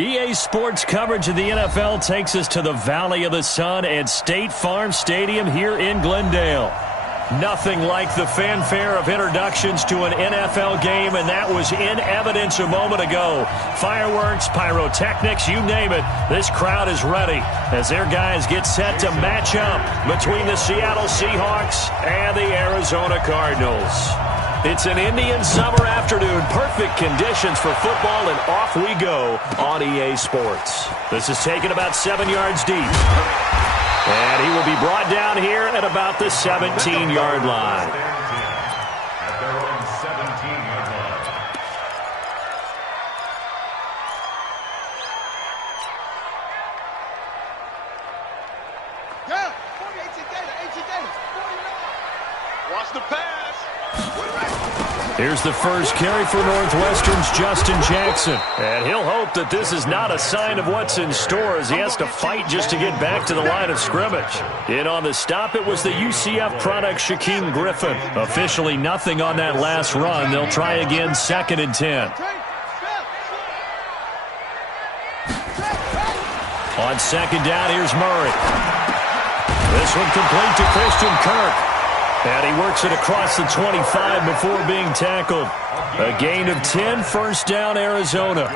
EA Sports coverage of the NFL takes us to the Valley of the Sun at State Farm Stadium here in Glendale. Nothing like the fanfare of introductions to an NFL game, and that was in evidence a moment ago. Fireworks, pyrotechnics, you name it, this crowd is ready as their guys get set to match up between the Seattle Seahawks and the Arizona Cardinals. It's an Indian summer afternoon, perfect conditions for football, and off we go on EA Sports. This is taken about 7 yards deep. And he will be brought down here at about the 17-yard line. At their own 17-yard line. Yeah, 49. Watch the pass. Here's the first carry for Northwestern's Justin Jackson. And he'll hope that this is not a sign of what's in store as he has to fight just to get back to the line of scrimmage. In on the stop, it was the UCF product Shaquem Griffin. Officially nothing on that last run. They'll try again, 2nd and 10. On 2nd down, here's Murray. This one complete to Christian Kirk. And he works it across the 25 before being tackled. A gain of 10, first down, Arizona.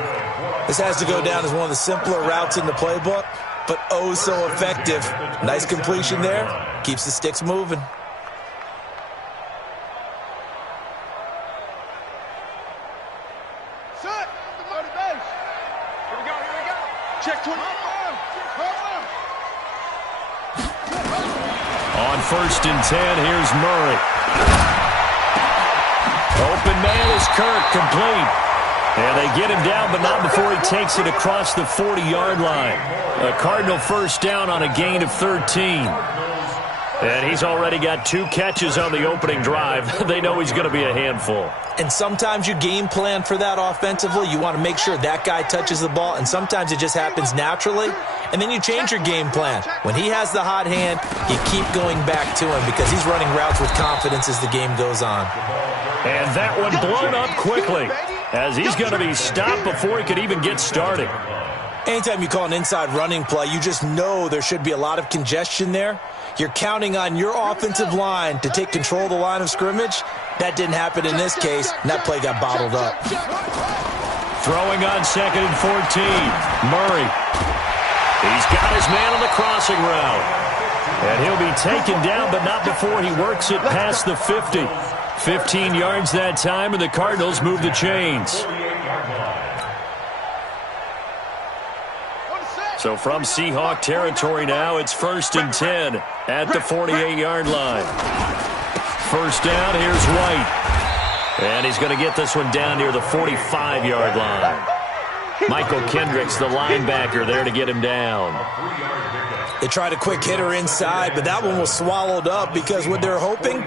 This has to go down as one of the simpler routes in the playbook, but oh so effective. Nice completion there. Keeps the sticks moving. Set. Go to base. Here we go. Check 20. On 1st and 10, here's Murray. Open man is Kirk, complete. And they get him down, but not before he takes it across the 40-yard line. A Cardinal first down on a gain of 13. And he's already got 2 catches on the opening drive. They know he's going to be a handful. And sometimes you game plan for that offensively. You want to make sure that guy touches the ball, and sometimes it just happens naturally. And then you change your game plan. When he has the hot hand, you keep going back to him because he's running routes with confidence as the game goes on. And that one blown up quickly as he's going to be stopped before he could even get started. Anytime you call an inside running play, you just know there should be a lot of congestion there. You're counting on your offensive line to take control of the line of scrimmage. That didn't happen in this case, and that play got bottled up. Throwing on 2nd and 14, Murray. He's got his man on the crossing route. And he'll be taken down, but not before he works it past the 50. 15 yards that time, and the Cardinals move the chains. So from Seahawk territory now, it's 1st and 10 at the 48-yard line. First down, here's White. And he's going to get this one down near the 45-yard line. Michael Kendricks, the linebacker, there to get him down. They tried a quick hitter inside, but that one was swallowed up because what they're hoping,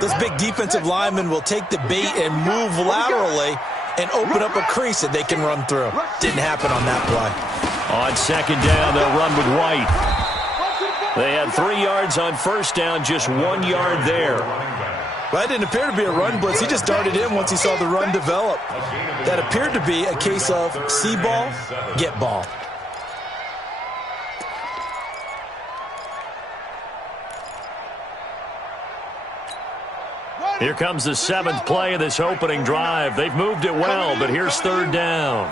those big defensive linemen will take the bait and move laterally and open up a crease that they can run through. Didn't happen on that play. On 2nd down, they'll run with White. They had 3 yards on first down, just 1 yard there. Well, that didn't appear to be a run blitz. He just darted in once he saw the run develop. That appeared to be a case of see ball, get ball. Here comes the 7th play of this opening drive. They've moved it well, but here's 3rd down.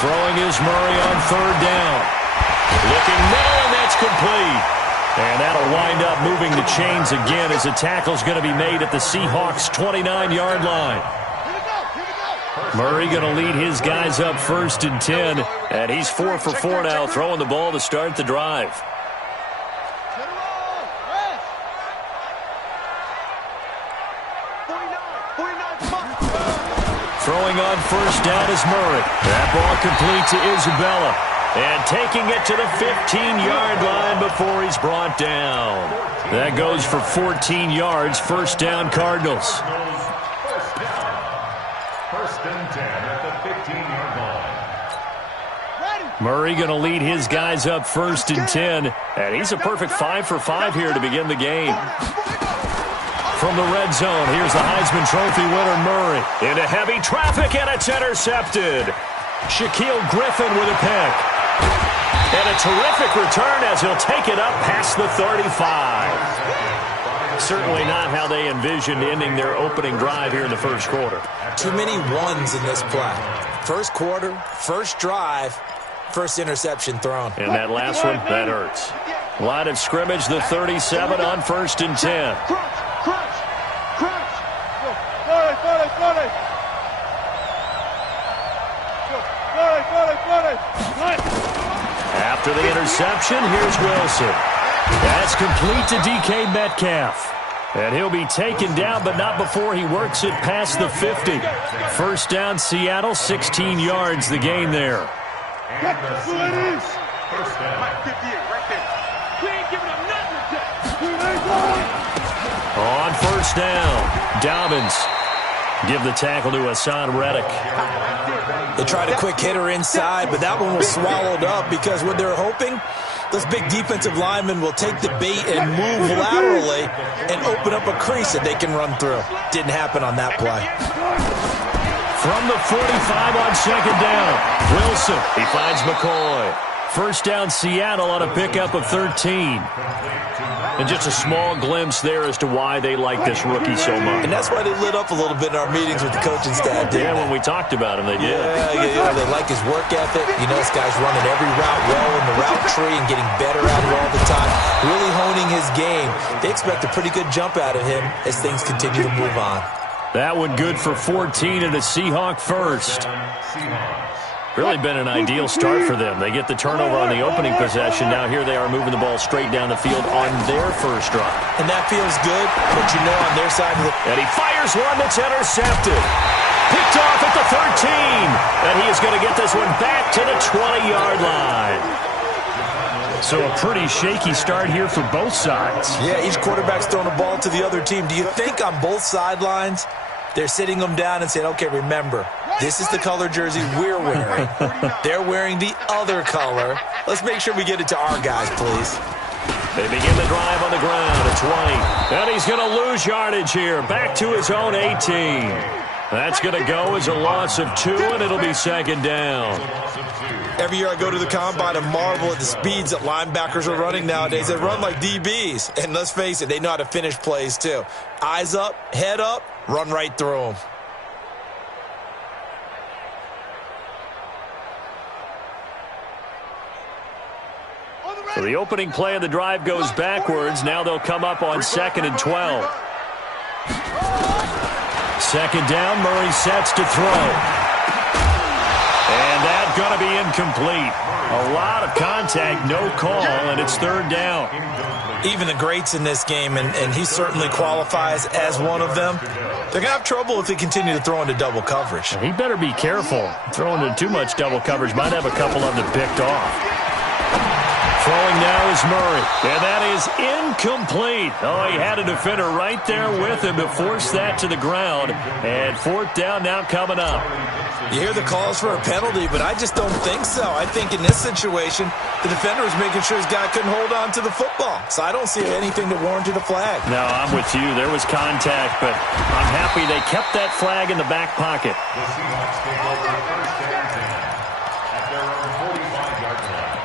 Throwing is Murray on 3rd down. Looking middle, and that's complete. And that'll wind up moving the chains again as the tackle's going to be made at the Seahawks' 29-yard line. Murray going to lead his guys up 1st and 10, and he's 4 for 4 now, throwing the ball to start the drive. Throwing on first down is Murray. That ball complete to Isabella. And taking it to the 15-yard line before he's brought down. That goes for 14 yards, first down Cardinals. First and 10 at the 15-yard line. Murray going to lead his guys up 1st and 10. And he's a perfect 5 for 5 here to begin the game. from the red zone. Here's the Heisman Trophy winner, Murray. Into heavy traffic, and it's intercepted. Shaquille Griffin with a pick. And a terrific return as he'll take it up past the 35. Certainly not how they envisioned ending their opening drive here in the first quarter. Too many ones in this play. First quarter, first drive, first interception thrown. And that last one, that hurts. Line of scrimmage, the 37 on 1st and 10. After the interception, here's Wilson. That's complete to DK Metcalf. And he'll be taken down, but not before he works it past the 50. First down, Seattle, 16 yards the gain there. On first down, Dobbins. Give the tackle to Hassan Reddick. They tried a quick hitter inside, but that one was swallowed up because what they're hoping, those big defensive linemen will take the bait and move laterally and open up a crease that they can run through. Didn't happen on that play. From the 45 on second down, Wilson. He finds McCoy. First down, Seattle on a pickup of 13. And just a small glimpse there as to why they like this rookie so much. And that's why they lit up a little bit in our meetings with the coaching staff, didn't Yeah, they? when we talked about him, they did. Yeah, they like his work ethic. You know, this guy's running every route well in the route tree and getting better at it all the time. Really honing his game. They expect a pretty good jump out of him as things continue to move on. That one good for 14 and a Seahawk first. Really been an ideal start for them. They get the turnover on the opening possession. Now here they are moving the ball straight down the field on their first drive. And that feels good, but you know on their side of the... And he fires one that's intercepted. Picked off at the 13. And he is going to get this one back to the 20-yard line. So a pretty shaky start here for both sides. Yeah, each quarterback's throwing a ball to the other team. Do you think on both sidelines they're sitting them down and saying, okay, remember, this is the color jersey we're wearing. They're wearing the other color. Let's make sure we get it to our guys, please. They begin the drive on the ground at 20. And he's going to lose yardage here. Back to his own 18. That's going to go as a loss of 2, and it'll be second down. Every year I go to the combine and marvel at the speeds that linebackers are running nowadays. They run like DBs. And let's face it, they know how to finish plays too. Eyes up, head up, run right through them. So the opening play of the drive goes backwards. Now they'll come up on 2nd and 12. Second down, Murray sets to throw. And that's going to be incomplete. A lot of contact, no call, and it's third down. Even the greats in this game, and he certainly qualifies as one of them, they're going to have trouble if they continue to throw into double coverage. He better be careful. Throwing into too much double coverage might have a couple of them picked off. Throwing now is Murray, and that is incomplete. Oh, he had a defender right there with him to force that to the ground. And fourth down now coming up. You hear the calls for a penalty, but I just don't think so. I think in this situation, the defender was making sure his guy couldn't hold on to the football. So I don't see anything that warranted a flag. No, I'm with you. There was contact, but I'm happy they kept that flag in the back pocket. The Seahawks take over first and 10 at their own 45-yard line.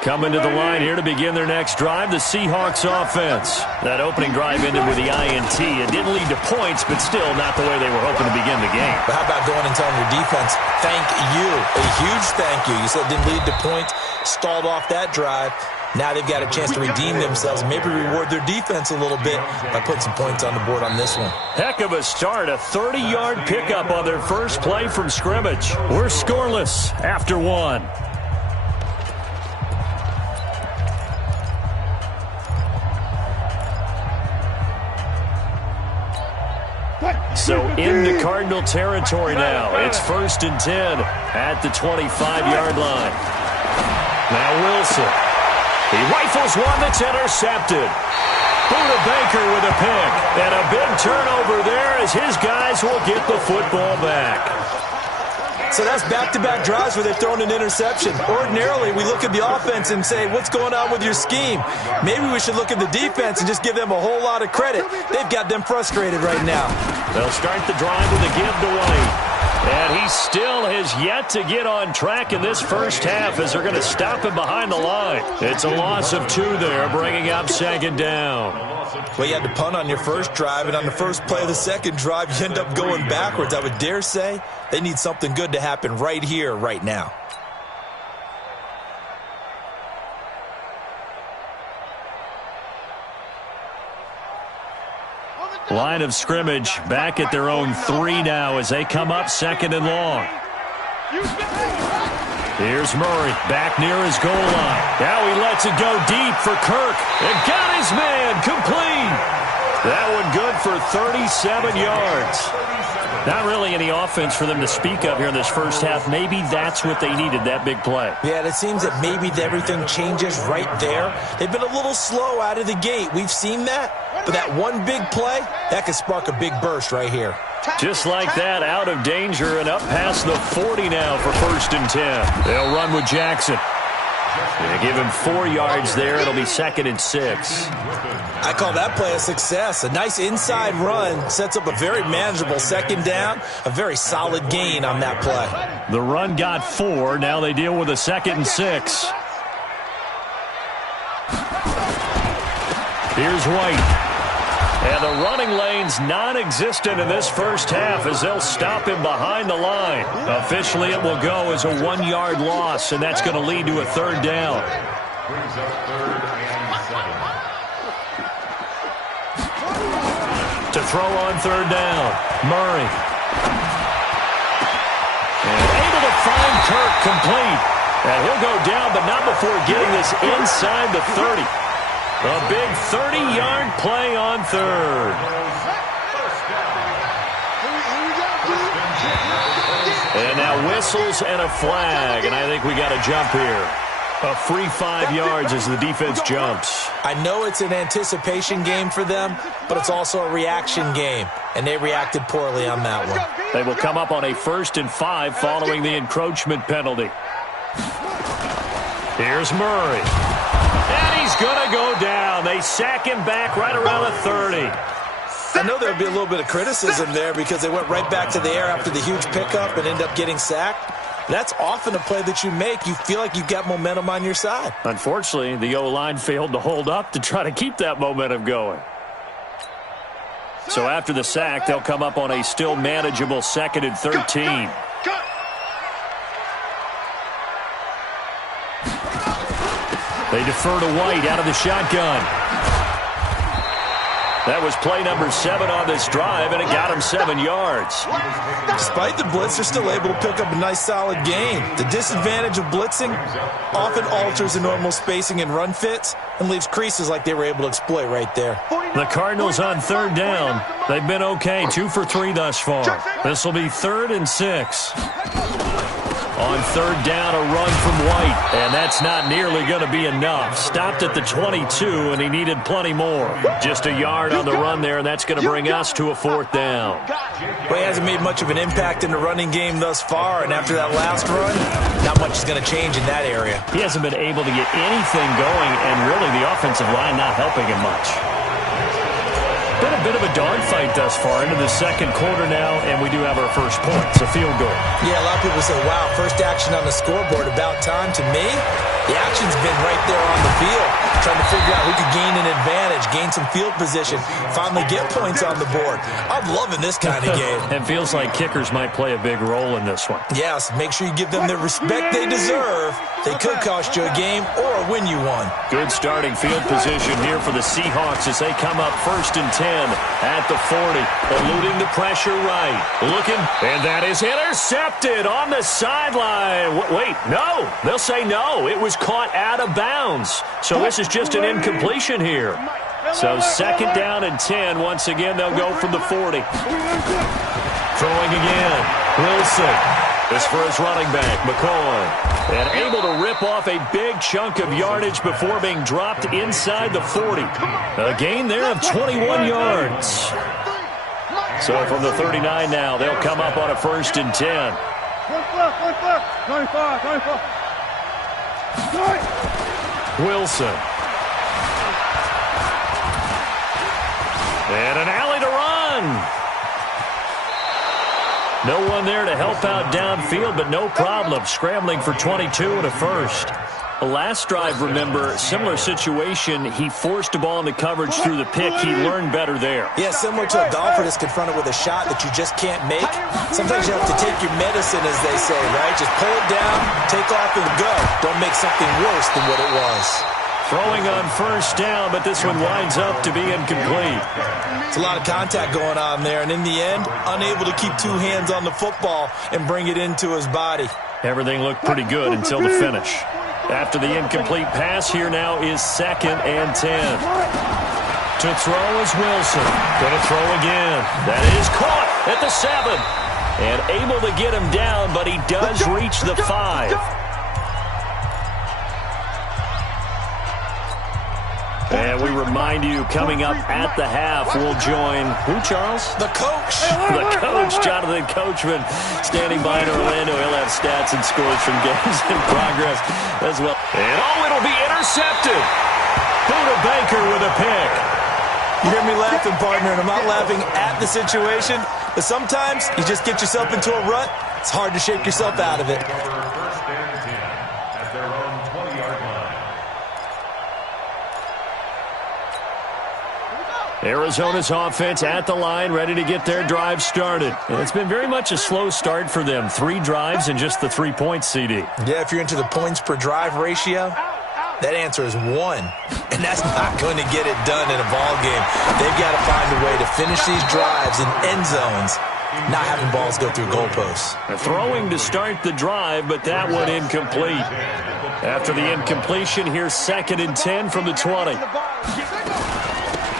Coming to the line here to begin their next drive, the Seahawks offense. That opening drive ended with the INT. It didn't lead to points, but still not the way they were hoping to begin the game. But how about going and telling your defense, thank you, a huge thank you. You said it didn't lead to points, stalled off that drive. Now they've got a chance to redeem themselves, maybe reward their defense a little bit by putting some points on the board on this one. Heck of a start, a 30-yard pickup on their first play from scrimmage. We're scoreless after 1. So into Cardinal territory now. It's 1st and 10 at the 25-yard line. Now Wilson. He rifles one that's intercepted. Buda Baker with a pick. And a big turnover there as his guys will get the football back. So that's back-to-back drives where they're throwing an interception. Ordinarily, we look at the offense and say, what's going on with your scheme? Maybe we should look at the defense and just give them a whole lot of credit. They've got them frustrated right now. They'll start the drive with a give to White. And he still has yet to get on track in this first half as they're going to stop him behind the line. It's a loss of 2 there, bringing up second down. Well, you had to punt on your first drive, and on the first play of the second drive, you end up going backwards. I would dare say they need something good to happen right here, right now. Line of scrimmage back at their own 3 now as they come up second and long. Here's Murray back near his goal line. Now he lets it go deep for Kirk. And got his man complete. That one good for 37 yards. Not really any offense for them to speak of here in this first half. Maybe that's what they needed, that big play. Yeah, it seems that maybe everything changes right there. They've been a little slow out of the gate. We've seen that. But that one big play, that could spark a big burst right here. Just like that, out of danger and up past the 40 now for 1st and 10. They'll run with Jackson. They give him 4 yards there. It'll be 2nd and 6. I call that play a success. A nice inside run sets up a very manageable second down. A very solid gain on that play. The run got 4. Now they deal with a 2nd and 6. Here's White. And the running lane's non-existent in this first half as they'll stop him behind the line. Officially, it will go as a 1-yard loss, and that's going to lead to a 3rd down. Brings up 3rd and 7. To throw on 3rd down, Murray. And able to find Kirk complete. And he'll go down, but not before getting this inside the 30. A big 30-yard play on 3rd. And now whistles and a flag, and I think we got a jump here. A free 5 yards as the defense jumps. I know it's an anticipation game for them, but it's also a reaction game, and they reacted poorly on that one. They will come up on a 1st and 5 following the encroachment penalty. Here's Murray. And he's going to go down. They sack him back right around the 30. I know there would be a little bit of criticism there because they went right back to the air after the huge pickup and end up getting sacked. That's often a play that you make. You feel like you've got momentum on your side. Unfortunately, the O-line failed to hold up to try to keep that momentum going. So after the sack, they'll come up on a still manageable 2nd and 13. They defer to White out of the shotgun. That was play number 7 on this drive, and it got him 7 yards. Despite the blitz, they're still able to pick up a nice, solid gain. The disadvantage of blitzing often alters the normal spacing and run fits and leaves creases like they were able to exploit right there. The Cardinals on 3rd down. They've been okay, 2 for 3 thus far. This will be 3rd and 6. On 3rd down, a run from White, and that's not nearly going to be enough. Stopped at the 22, and he needed plenty more. Just a yard on the run there, and that's going to bring us to a 4th down. Well, he hasn't made much of an impact in the running game thus far, and after that last run, not much is going to change in that area. He hasn't been able to get anything going, and really the offensive line not helping him much. Been a bit of a dogfight thus far into the 2nd quarter now, and we do have our first point. It's a field goal. Yeah, a lot of people say, wow, first action on the scoreboard, about time. To me, the action's been right there on the field, trying to figure out who could gain an advantage, gain some field position, finally get points on the board. I'm loving this kind of game. It feels like kickers might play a big role in this one. Yes, make sure you give them the respect they deserve. They could cost you a game or win you one. Good starting field position here for the Seahawks as they come up 1st and 10 at the 40. Eluding the pressure right. Looking, and that is intercepted on the sideline. Wait, no. They'll say no. It was caught out of bounds. So this is just an incompletion here. So 2nd down and 10. Once again, they'll go from the 40. Throwing again. Wilson. This for his running back, McCoy. And able to rip off a big chunk of yardage before being dropped inside the 40. A gain there of 21 yards. So from the 39 now, they'll come up on a 1st and 10. Wilson. And an alley to run. No one there to help out downfield, but no problem. Scrambling for 22 and a first. The last drive, remember, similar situation. He forced the ball into coverage through the pick. He learned better there. Yeah, similar to a golfer that's confronted with a shot that you just can't make. Sometimes you have to take your medicine, as they say, right? Just pull it down, take off, and go. Don't make something worse than what it was. Throwing on first down, but this one winds up to be incomplete. It's a lot of contact going on there, and in the end, unable to keep two hands on the football and bring it into his body. Everything looked pretty good until the finish. After the incomplete pass, here now is 2nd and 10. To throw is Wilson. Going to throw again. That is caught at the 7. And able to get him down, but he does reach the 5. And we remind you, coming up at the half, we'll join who, Charles? The coach. The coach, Jonathan Coachman, standing by in Orlando. He'll have stats and scores from games in progress as well. And it'll be intercepted. Buda Baker with a pick. You hear me laughing, partner, and I'm not laughing at the situation, but sometimes you just get yourself into a rut. It's hard to shake yourself out of it. First and 10 at their own 20-yard line. Arizona's offense at the line, ready to get their drive started. And it's been very much a slow start for them. 3 drives and just the 3 points, CD. Yeah, if you're into the points per drive ratio, that answer is 1. And that's not going to get it done in a ball game. They've got to find a way to finish these drives in end zones, not having balls go through goalposts. Throwing to start the drive, but that one incomplete. After the incompletion, here's 2nd and 10 from the 20.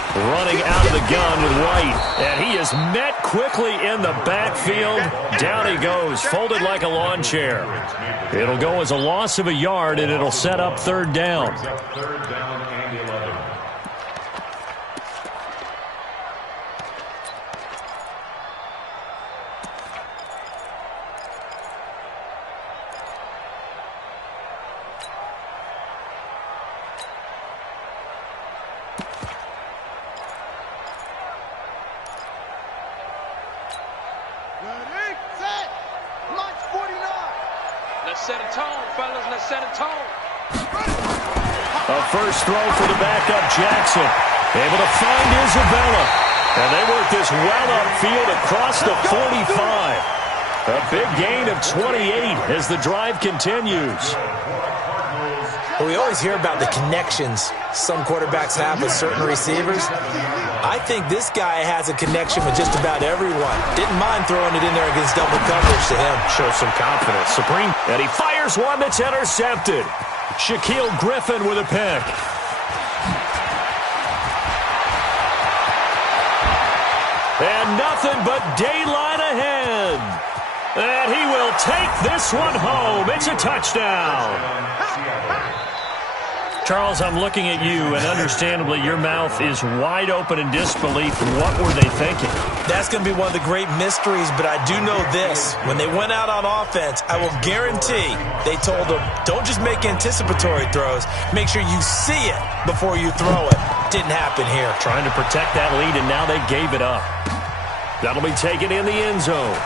Running out of the gun with White, and he is met quickly in the backfield. Down he goes, folded like a lawn chair. It'll go as a loss of a yard, and it'll set up 3rd down. Third down and 11. Set a tone, fellas. Let's set a tone. A first throw for the backup, Jackson. Able to find Isabella. And they work this well upfield across the 45. A big gain of 28 as the drive continues. Well, we always hear about the connections some quarterbacks have with certain receivers. I think this guy has a connection with just about everyone. Didn't mind throwing it in there against double coverage to him. Shows some confidence. Supreme. And he fires one that's intercepted. Shaquille Griffin with a pick. And nothing but daylight ahead. And he will take this one home. It's a touchdown. Charles, I'm looking at you, and understandably, your mouth is wide open in disbelief. What were they thinking? That's going to be one of the great mysteries, but I do know this. When they went out on offense, I will guarantee they told them, don't just make anticipatory throws. Make sure you see it before you throw it. Didn't happen here. Trying to protect that lead, and now they gave it up. That'll be taken in the end zone.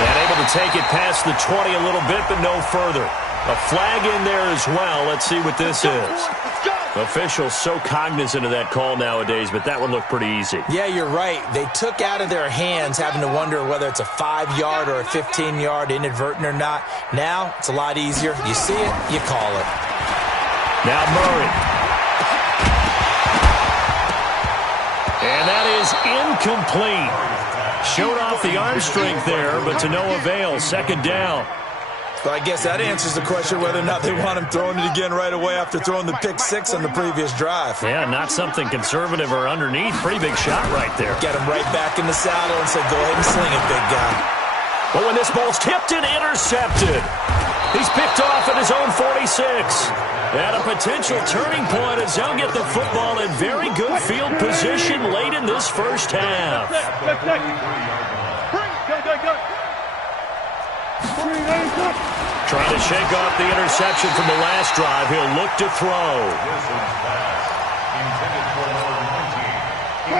And able to take it past the 20 a little bit, but no further. A flag in there as well. Let's see what this is. Officials so cognizant of that call nowadays, but that one looked pretty easy. Yeah, you're right. They took out of their hands having to wonder whether it's a 5-yard or a 15-yard inadvertent or not. Now, it's a lot easier. You see it, you call it. Now Murray. And that is incomplete. Showed off the arm strength there, but to no avail. 2nd down. Well, I guess that answers the question whether or not they want him throwing it again right away after throwing the pick 6 on the previous drive. Yeah, not something conservative or underneath. Pretty big shot right there. Get him right back in the saddle and say, go ahead and sling it, big guy. But when this ball's tipped and intercepted, he's picked off at his own 46. At a potential turning point as they'll get the football in very good field position late in this first half. Trying to shake off the interception from the last drive. He'll look to throw.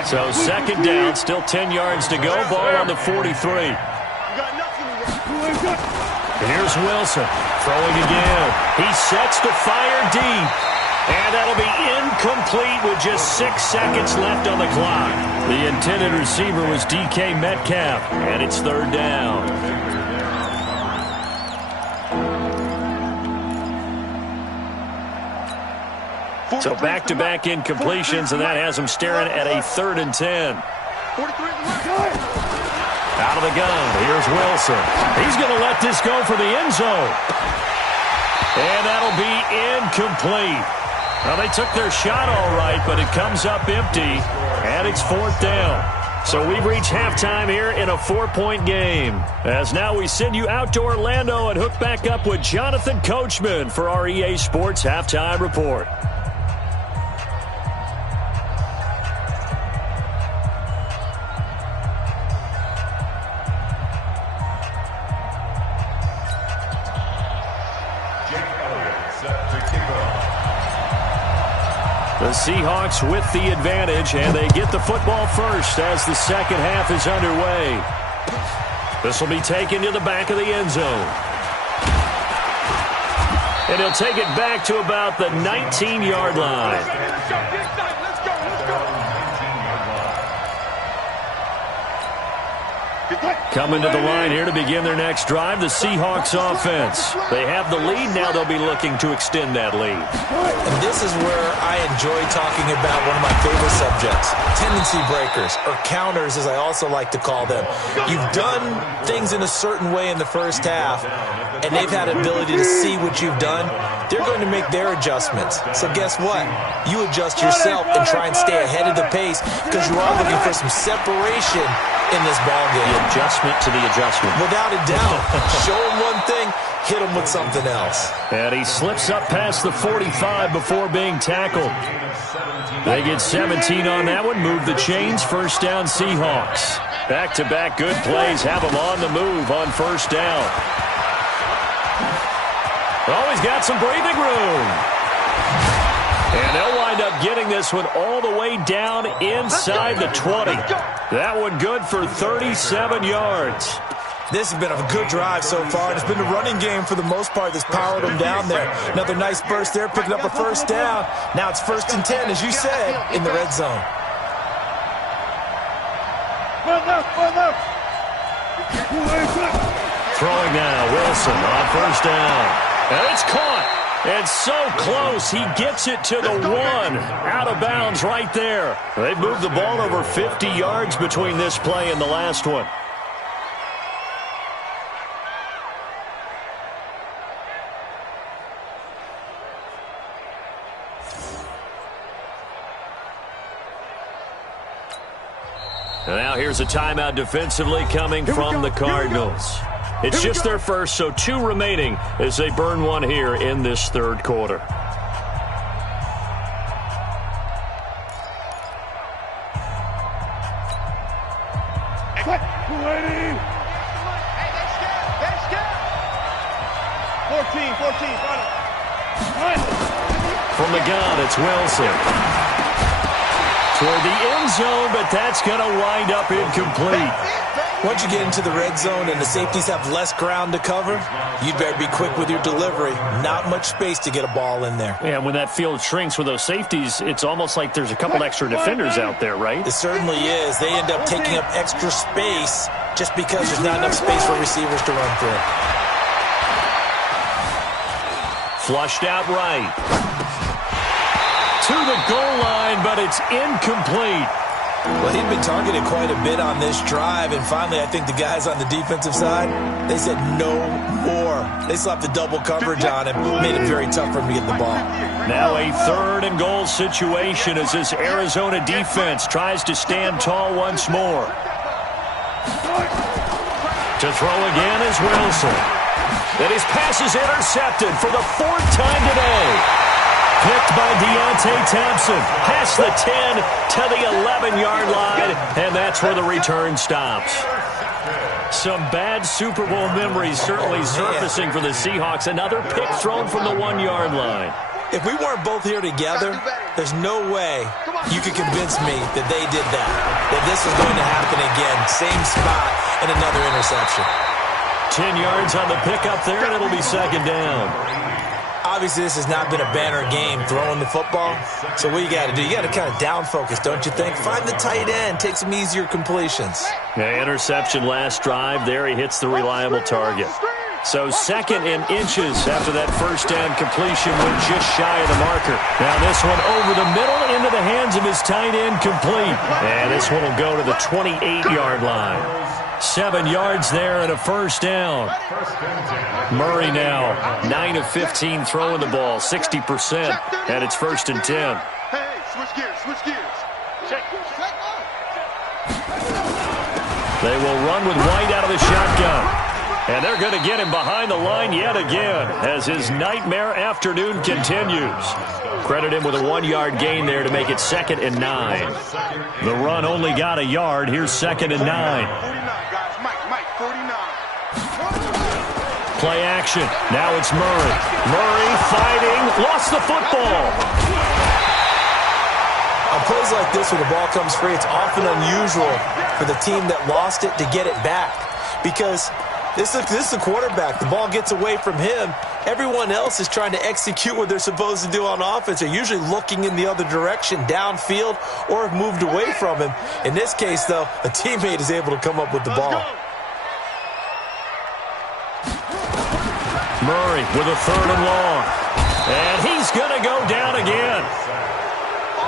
So second down, still 10 yards to go. Ball on the 43. Here's Wilson throwing again. He sets to fire deep. And that'll be incomplete with just 6 seconds left on the clock. The intended receiver was DK Metcalf, and it's third down. So back-to-back incompletions, and that has him staring at a 3rd and 10. Out of the gun, here's Wilson. He's going to let this go for the end zone. And that'll be incomplete. Well, they took their shot all right, but it comes up empty, and it's 4th down. So we've reached halftime here in a 4-point game. As now we send you out to Orlando and hook back up with Jonathan Coachman for our EA Sports Halftime Report. The Seahawks with the advantage, and they get the football first as the second half is underway. This will be taken to the back of the end zone. And he'll take it back to about the 19-yard line. Coming to the line here to begin their next drive, the Seahawks offense. They have the lead. Now they'll be looking to extend that lead. And this is where I enjoy talking about one of my favorite subjects, tendency breakers, or counters as I also like to call them. You've done things in a certain way in the first half, and they've had the ability to see what you've done. They're going to make their adjustments. So guess what? You adjust yourself and try and stay ahead of the pace because you are looking for some separation in this ballgame. The adjustment to the adjustment. Without a doubt. Show them one thing, hit them with something else. And he slips up past the 45 before being tackled. They get 17 on that one. Move the chains. First down, Seahawks. Back-to-back good plays have them on the move on first down. Oh, he's got some breathing room. And they'll wind up getting this one all the way down inside the 20. That one good for 37 yards. This has been a good drive so far, and it's been the running game for the most part that's powered them down there. Another nice burst there, picking up a first down. Now it's 1st and 10, as you said, in the red zone. Throwing now, Wilson on first down. And it's caught. And so close, he gets it to the 1. Out of bounds right there. They've moved the ball over 50 yards between this play and the last one. And now here's a timeout defensively coming from the Cardinals. It's just their first, so 2 remaining as they burn one here in this third quarter. From the gun, it's Wilson. Toward the end zone, but that's going to wind up incomplete. Once you get into the red zone and the safeties have less ground to cover, you'd better be quick with your delivery. Not much space to get a ball in there. Yeah, when that field shrinks with those safeties, it's almost like there's a couple extra defenders out there, right? It certainly is. They end up taking up extra space just because there's not enough space for receivers to run through. Flushed out right. To the goal line, but it's incomplete. Well, he'd been targeted quite a bit on this drive, and finally I think the guys on the defensive side, they said no more. They slapped the double coverage on him, made it very tough for him to get the ball. Now a 3rd and goal situation as this Arizona defense tries to stand tall once more. To throw again is Wilson. And his pass is intercepted for the 4th time today. Picked by Deontay Thompson, past the 10 to the 11-yard line, and that's where the return stops. Some bad Super Bowl memories certainly surfacing for the Seahawks. Another pick thrown from the 1-yard line. If we weren't both here together, there's no way you could convince me that they did that this was going to happen again. Same spot and another interception. 10 yards on the pickup there, and it'll be second down. Obviously, this has not been a banner game throwing the football. So what you got to do, you got to kind of down focus, don't you think? Find the tight end, take some easier completions. Yeah, interception last drive. There he hits the reliable target. So second and inches after that first down completion went just shy of the marker. Now this one over the middle into the hands of his tight end complete. And this one will go to the 28-yard line. 7 yards there and a first down. Murray now 9 of 15 throwing the ball, 60%, and it's first and 10. Hey, switch gears. They will run with White out of the shotgun. And they're going to get him behind the line yet again as his nightmare afternoon continues. Credit him with a 1-yard gain there to make it second and 9. The run only got a yard. Here's second and 9. 49, guys. Mike, 49. Play action. Now it's Murray. Murray fighting. Lost the football. On plays like this where the ball comes free, it's often unusual for the team that lost it to get it back. Because this is the quarterback. The ball gets away from him. Everyone else is trying to execute what they're supposed to do on offense. They're usually looking in the other direction, downfield, or have moved away from him. In this case, though, a teammate is able to come up with the ball. Murray with a third and long. And he's going to go down again.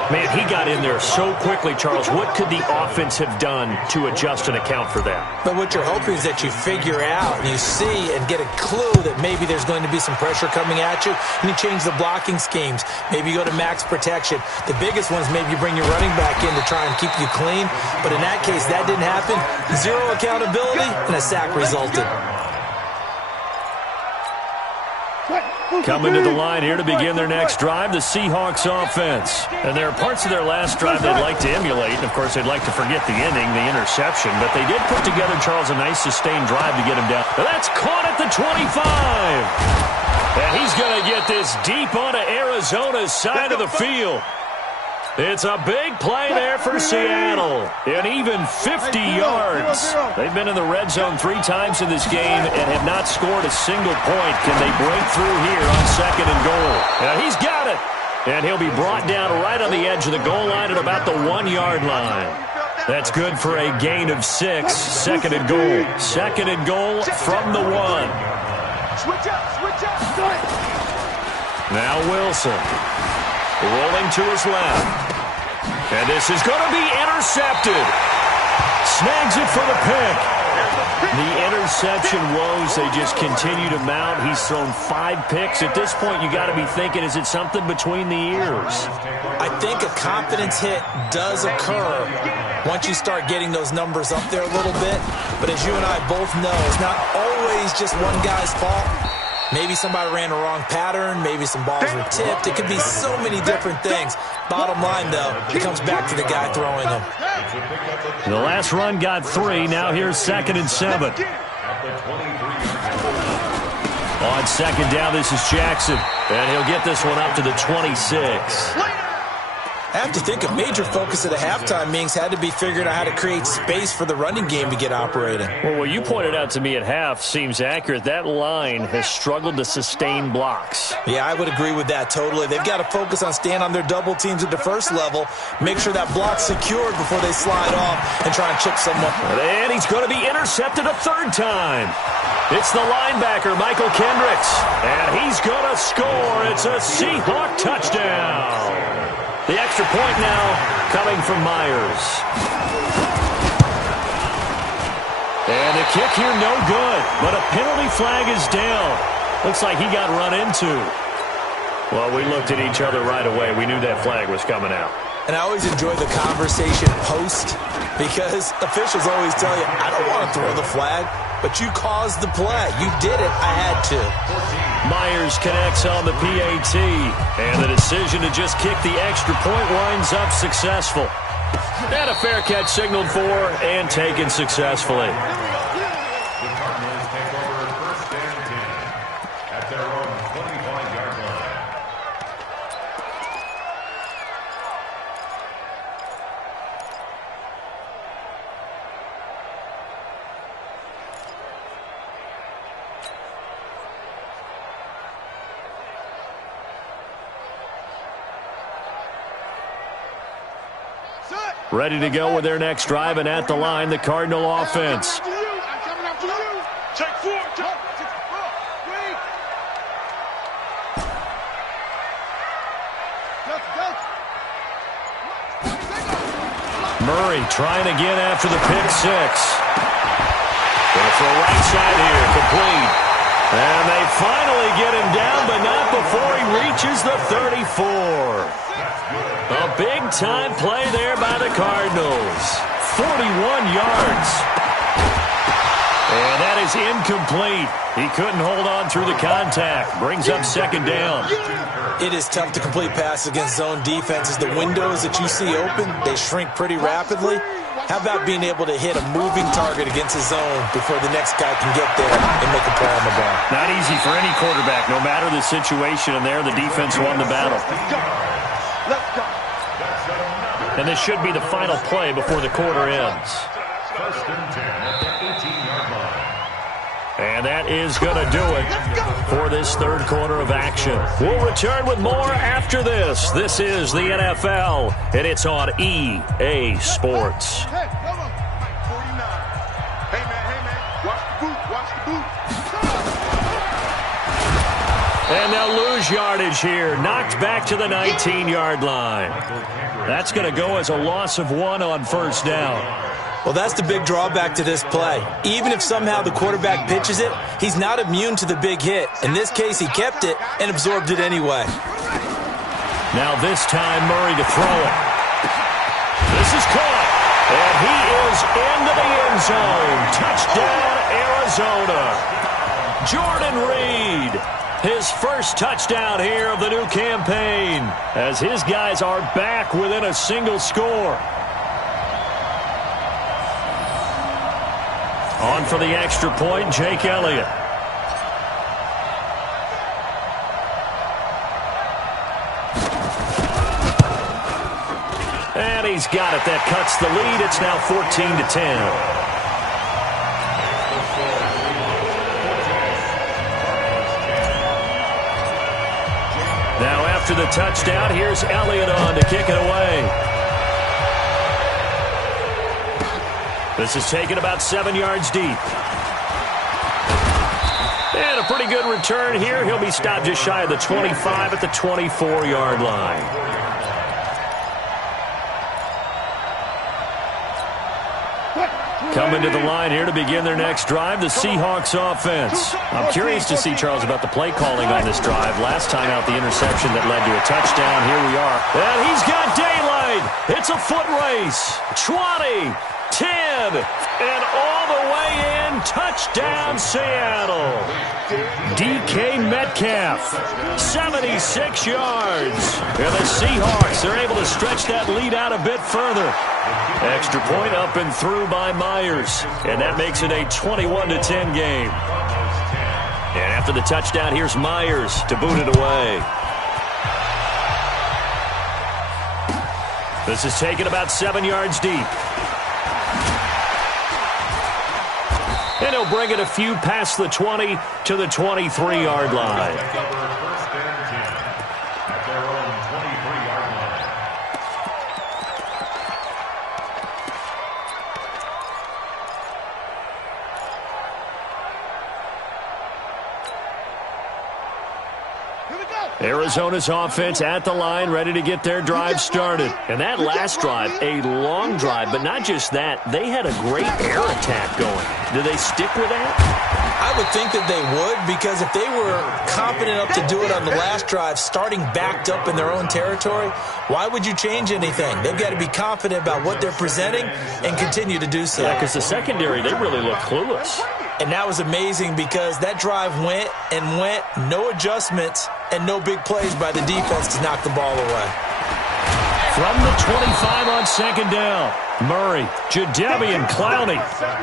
Man, he got in there so quickly, Charles. What could the offense have done to adjust and account for that? But what you're hoping is that you figure out and you see and get a clue that maybe there's going to be some pressure coming at you, and you change the blocking schemes. Maybe you go to max protection. The biggest one is maybe you bring your running back in to try and keep you clean. But in that case, that didn't happen. Zero accountability, and a sack resulted. Coming to the line here to begin their next drive, the Seahawks offense. And there are parts of their last drive they'd like to emulate. And, of course, they'd like to forget the ending, the interception. But they did put together, Charles, a nice sustained drive to get him down. That's caught at the 25. And he's going to get this deep onto Arizona's side of the field. It's a big play there for Seattle. And even 50 yards. They've been in the red zone 3 times in this game and have not scored a single point. Can they break through here on second and goal? Now he's got it. And he'll be brought down right on the edge of the goal line at about the 1-yard line. That's good for a gain of 6. Second and goal. Second and goal from the 1. Switch up. Now Wilson. Rolling to his left. And this is going to be intercepted. Snags it for the pick. The interception woes, they just continue to mount. He's thrown 5 picks. At this point, you got to be thinking, is it something between the ears? I think a confidence hit does occur once you start getting those numbers up there a little bit. But as you and I both know, it's not always just one guy's fault. Maybe somebody ran a wrong pattern. Maybe some balls were tipped. It could be so many different things. Bottom line, though, it comes back to the guy throwing them. The last run got 3. Now here's second and 7. On second down, this is Jackson. And he'll get this one up to the 26. I have to think a major focus of the halftime meetings had to be figuring out how to create space for the running game to get operating. Well, what you pointed out to me at half seems accurate. That line has struggled to sustain blocks. Yeah, I would agree with that totally. They've got to focus on staying on their double teams at the first level, make sure that block's secured before they slide off and try and chip someone. And he's going to be intercepted a 3rd time. It's the linebacker, Michael Kendricks. And he's going to score. It's a Seahawk touchdown. The extra point now coming from Myers. And the kick here no good, but a penalty flag is down. Looks like he got run into. Well, we looked at each other right away. We knew that flag was coming out. And I always enjoy the conversation post because officials always tell you, I don't want to throw the flag, but you caused the play. You did it. I had to. Myers connects on the PAT, and the decision to just kick the extra point winds up successful. And a fair catch signaled for and taken successfully. Ready to go with their next drive, and at the line, the Cardinal offense. Check 4. Murray trying again after the pick six. Going for a right side here, complete. And they finally get him down, but not before he reaches the 34. A big-time play there by the Cardinals. 41 yards. And that is incomplete. He couldn't hold on through the contact. Brings up second down. It is tough to complete passes against zone defenses. The windows that you see open, they shrink pretty rapidly. How about being able to hit a moving target against a zone before the next guy can get there and make a play on the ball? Not easy for any quarterback, no matter the situation, and there the defense won the battle. And this should be the final play before the quarter ends. First and 10 at the 18-yard line. And that is going to do it for this third quarter of action. We'll return with more after this. This is the NFL, and it's on EA Sports. Hey, come on. 49. Hey, man. Watch the boot. And they'll lose yardage here. Knocked back to the 19-yard line. That's going to go as a loss of 1 on first down. Well, that's the big drawback to this play. Even if somehow the quarterback pitches it, he's not immune to the big hit. In this case, he kept it and absorbed it anyway. Now this time, Murray to throw it. This is caught. And he is into the end zone. Touchdown, Arizona. Jordan Reed. His first touchdown here of the new campaign, as his guys are back within a single score. On for the extra point, Jake Elliott. And he's got it. That cuts the lead. It's now 14-10. Now after the touchdown, here's Elliott on to kick it away. This is taken about 7 yards deep. And a pretty good return here. He'll be stopped just shy of the 25 at the 24-yard line. Coming to the line here to begin their next drive, the Seahawks offense. I'm curious to see, Charles, about the play calling on this drive. Last time out, the interception that led to a touchdown. Here we are. And he's got daylight. It's a foot race. 20, 10, and all the way in. Touchdown, Seattle. DK Metcalf, 76 yards. And the Seahawks are able to stretch that lead out a bit further. Extra point up and through by Myers. And that makes it a 21-10 game. And after the touchdown, here's Myers to boot it away. This is taken about 7 yards deep. And he'll bring it a few past the 20 to the 23-yard line. First and 10 at their own 23-yard line. Arizona's offense at the line, ready to get their drive started. And that last drive, a long drive, but not just that. They had a great air attack going. Do they stick with that? I would think that they would, because if they were confident enough to do it on the last drive, starting backed up in their own territory, why would you change anything? They've got to be confident about what they're presenting and continue to do so. Yeah, because the secondary, they really look clueless. And that was amazing because that drive went and went, no adjustments, and no big plays by the defense to knock the ball away. From the 25 on second down, Murray, Jadeveon Clowney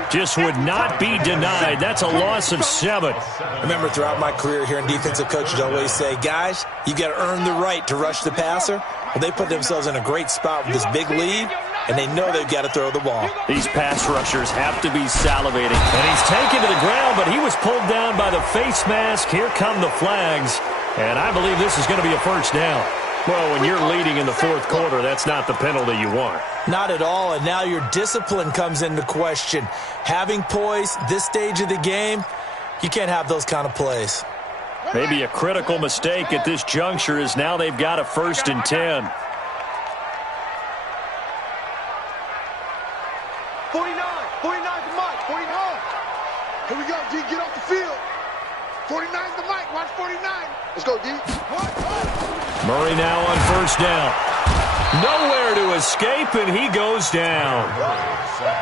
just would not be denied. That's a loss of 7. Remember, throughout my career here in defensive coaches always say, guys, you got to earn the right to rush the passer. Well, they put themselves in a great spot with this big lead, and they know they've got to throw the ball. These pass rushers have to be salivating. And he's taken to the ground, but he was pulled down by the face mask. Here come the flags. And I believe this is going to be a first down. Well, when you're leading in the fourth quarter, that's not the penalty you want. Not at all, and now your discipline comes into question. Having poise this stage of the game, you can't have those kind of plays. Maybe a critical mistake at this juncture is now they've got a 1st and 10. 49 to Mike, 49. Here we go, D, get off the field. 49's the Mike, watch 49. Let's go, D. Murray now on 1st down. Nowhere to escape, and he goes down.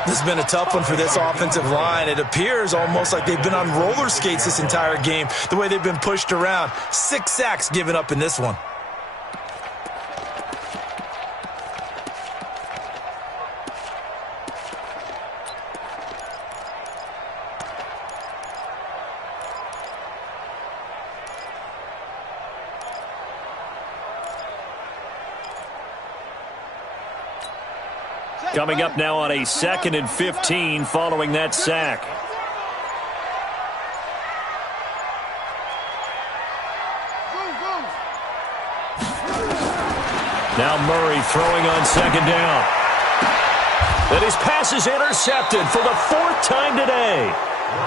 This has been a tough one for this offensive line. It appears almost like they've been on roller skates this entire game, the way they've been pushed around. 6 sacks given up in this one. Coming up now on a 2nd and 15 following that sack. Now Murray throwing on 2nd down. And his pass is intercepted for the 4th time today.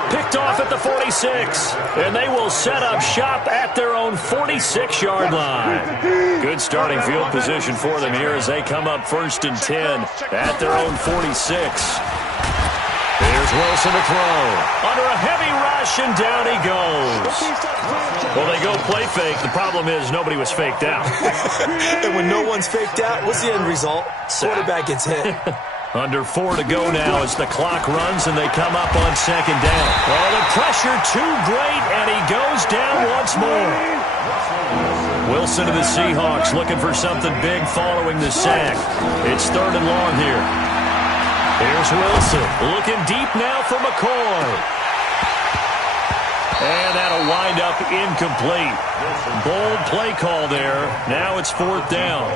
Picked off at the 46. And they will set up shop at their own 46-yard line. Good starting field position for them here as they come up 1st and 10 at their own 46. Here's Wilson to throw. Under a heavy rush, and down he goes. Well, they go play fake. The problem is nobody was faked out. And when no one's faked out, what's the end result? Quarterback gets hit. Under 4 to go now as the clock runs and they come up on 2nd down. Oh, the pressure too great, and he goes down once more. Wilson to the Seahawks looking for something big following the sack. It's 3rd and long here. Here's Wilson looking deep now for McCoy. And that'll wind up incomplete. Bold play call there. Now it's 4th down.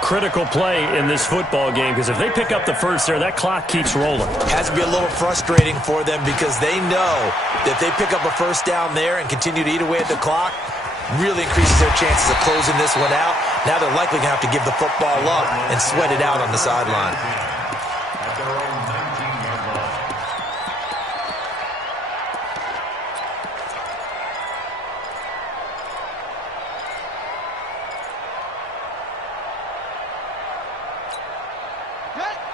Critical play in this football game because if they pick up the first there, that clock keeps rolling. Has to be a little frustrating for them because they know that if they pick up a 1st down there and continue to eat away at the clock, really increases their chances of closing this one out. Now they're likely going to have to give the football up and sweat it out on the sideline. At their own 19-yard line.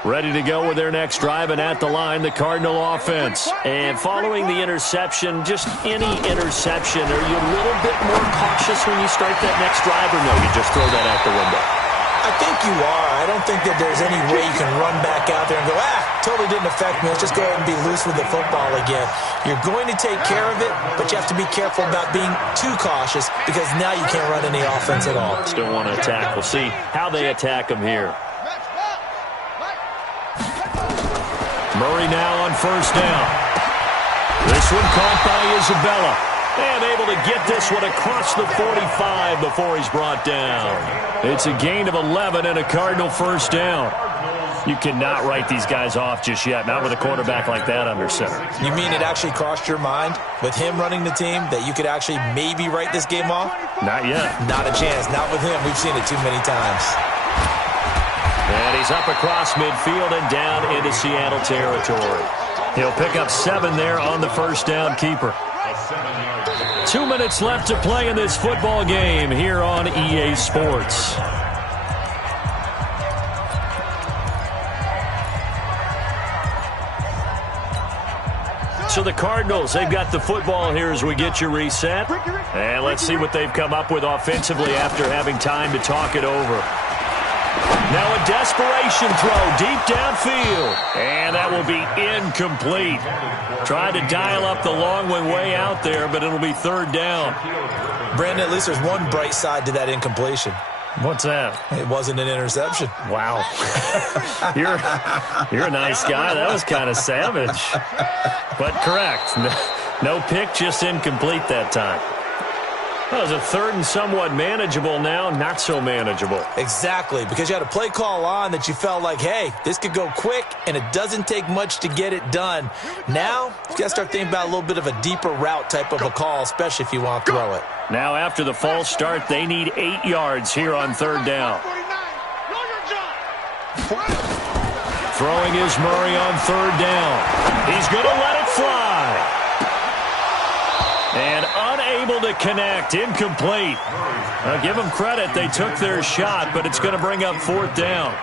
Ready to go with their next drive, and at the line, the Cardinal offense. And following the interception, just any interception, are you a little bit more cautious when you start that next drive, or no, you just throw that out the window? I think you are. I don't think that there's any way you can run back out there and go, totally didn't affect me. Let's just go ahead and be loose with the football again. You're going to take care of it, but you have to be careful about being too cautious because now you can't run any offense at all. Still want to attack. We'll see how they attack them here. Murray now on 1st down. This one caught by Isabella. And able to get this one across the 45 before he's brought down. It's a gain of 11 and a Cardinal 1st down. You cannot write these guys off just yet, not with a quarterback like that under center. You mean it actually crossed your mind with him running the team that you could actually maybe write this game off? Not yet. Not a chance. Not with him. We've seen it too many times. And he's up across midfield and down into Seattle territory. He'll pick up 7 there on the 1st down keeper. 2 minutes left to play in this football game here on EA Sports. So the Cardinals, they've got the football here as we get you reset. And let's see what they've come up with offensively after having time to talk it over. Now a desperation throw deep downfield. And that will be incomplete. Tried to dial up the long one way out there, but it'll be 3rd down. Brandon, at least there's one bright side to that incompletion. What's that? It wasn't an interception. Wow. You're a nice guy. That was kind of savage. But correct. No pick, just incomplete that time. That was a 3rd and somewhat manageable now, not so manageable. Exactly, because you had a play call on that you felt like, hey, this could go quick, and it doesn't take much to get it done. Now, you got to start thinking about a little bit of a deeper route type of a call, especially if you want to throw it. Now after the false start, they need 8 yards here on third down. Throwing is Murray on third down. He's going to let it fly. And unable to connect, incomplete. Now give them credit, they took their shot, but it's going to bring up fourth down.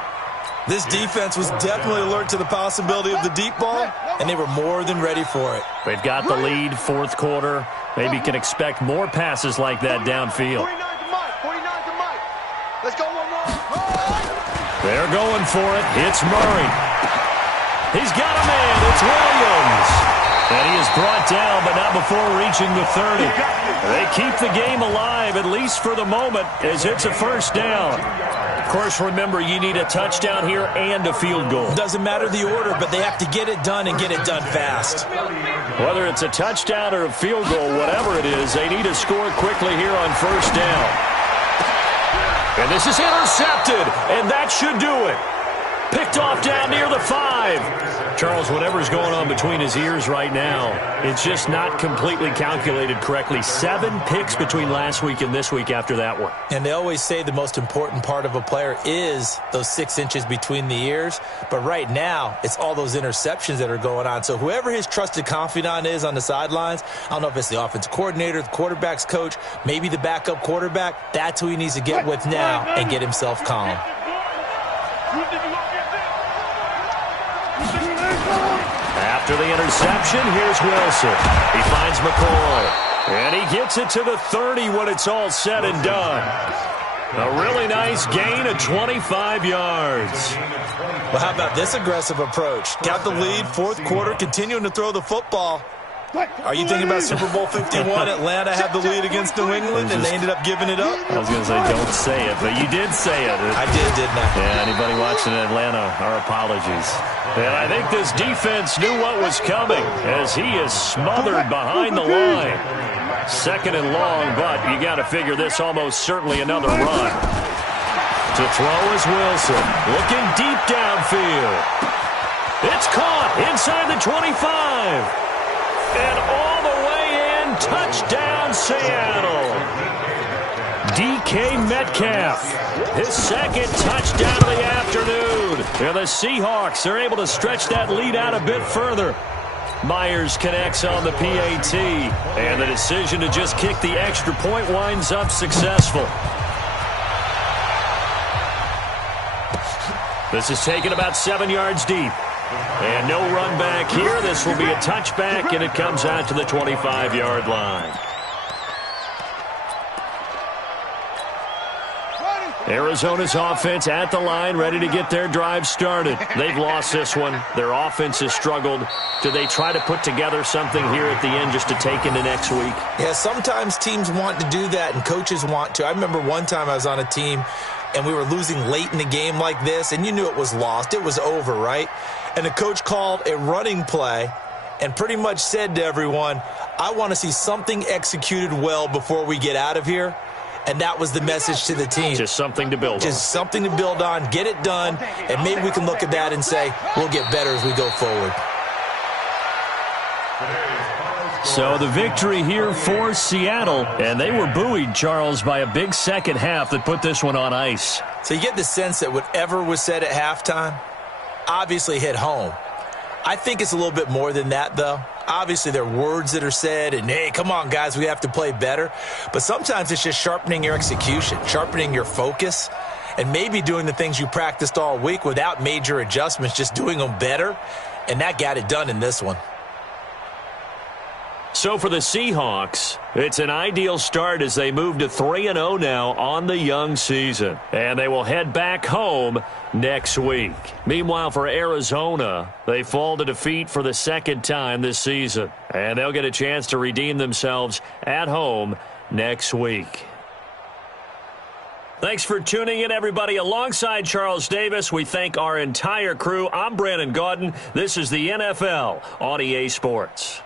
This defense was definitely alert to the possibility of the deep ball, and they were more than ready for it. They've got the lead, fourth quarter. Maybe can expect more passes like that downfield. 49 to Mike. Let's go one more. They're going for it. It's Murray. He's got a man. It's Williams. And he is brought down, but not before reaching the 30. They keep the game alive, at least for the moment, as it's a first down. Of course, remember, you need a touchdown here and a field goal. Doesn't matter the order, but they have to get it done and get it done fast. Whether it's a touchdown or a field goal, whatever it is, they need to score quickly here on first down. And this is intercepted, and that should do it. Picked off down near the 5. Charles, whatever's going on between his ears right now, it's just not completely calculated correctly. 7 picks between last week and this week after that one. And they always say the most important part of a player is those 6 inches between the ears. But right now, it's all those interceptions that are going on. So whoever his trusted confidant is on the sidelines, I don't know if it's the offense coordinator, the quarterback's coach, maybe the backup quarterback, that's who he needs to get with now and get himself calm. After the interception, here's Wilson. He finds McCoy. And he gets it to the 30 when it's all said and done. A really nice gain of 25 yards. Well, how about this aggressive approach? Got the lead, fourth quarter, continuing to throw the football. Are you thinking about Super Bowl 51? Atlanta had the lead against New England, and they ended up giving it up? I was going to say, don't say it, but you did say it. I did, didn't I? Yeah, anybody watching Atlanta, our apologies. And I think this defense knew what was coming as he is smothered behind the line. Second and long, but you got to figure this almost certainly another run. To throw is Wilson, looking deep downfield. It's caught inside the 25. And all the way in, touchdown Seattle. DK Metcalf, his second touchdown of the afternoon. And the Seahawks are able to stretch that lead out a bit further. Myers connects on the PAT, and the decision to just kick the extra point winds up successful. This is taken about 7 yards deep. And no run back here. This will be a touchback, and it comes out to the 25-yard line. Arizona's offense at the line, ready to get their drive started. They've lost this one. Their offense has struggled. Do they try to put together something here at the end just to take into next week? Yeah, sometimes teams want to do that, and coaches want to. I remember one time I was on a team, and we were losing late in the game like this, and you knew it was lost. It was over, right? And the coach called a running play and pretty much said to everyone, I want to see something executed well before we get out of here. And that was the message to the team. Just something to build on. Just something to build on, get it done, and maybe we can look at that and say, we'll get better as we go forward. So the victory here for Seattle, and they were buoyed, Charles, by a big second half that put this one on ice. So you get the sense that whatever was said at halftime obviously hit home. I think it's a little bit more than that, though. Obviously, there are words that are said, and, hey, come on, guys, we have to play better. But sometimes it's just sharpening your execution, sharpening your focus, and maybe doing the things you practiced all week without major adjustments, just doing them better. And that got it done in this one. So for the Seahawks, it's an ideal start as they move to 3-0 now on the young season. And they will head back home next week. Meanwhile, for Arizona, they fall to defeat for the second time this season. And they'll get a chance to redeem themselves at home next week. Thanks for tuning in, everybody. Alongside Charles Davis, we thank our entire crew. I'm Brandon Gaudin. This is the NFL on EA Sports.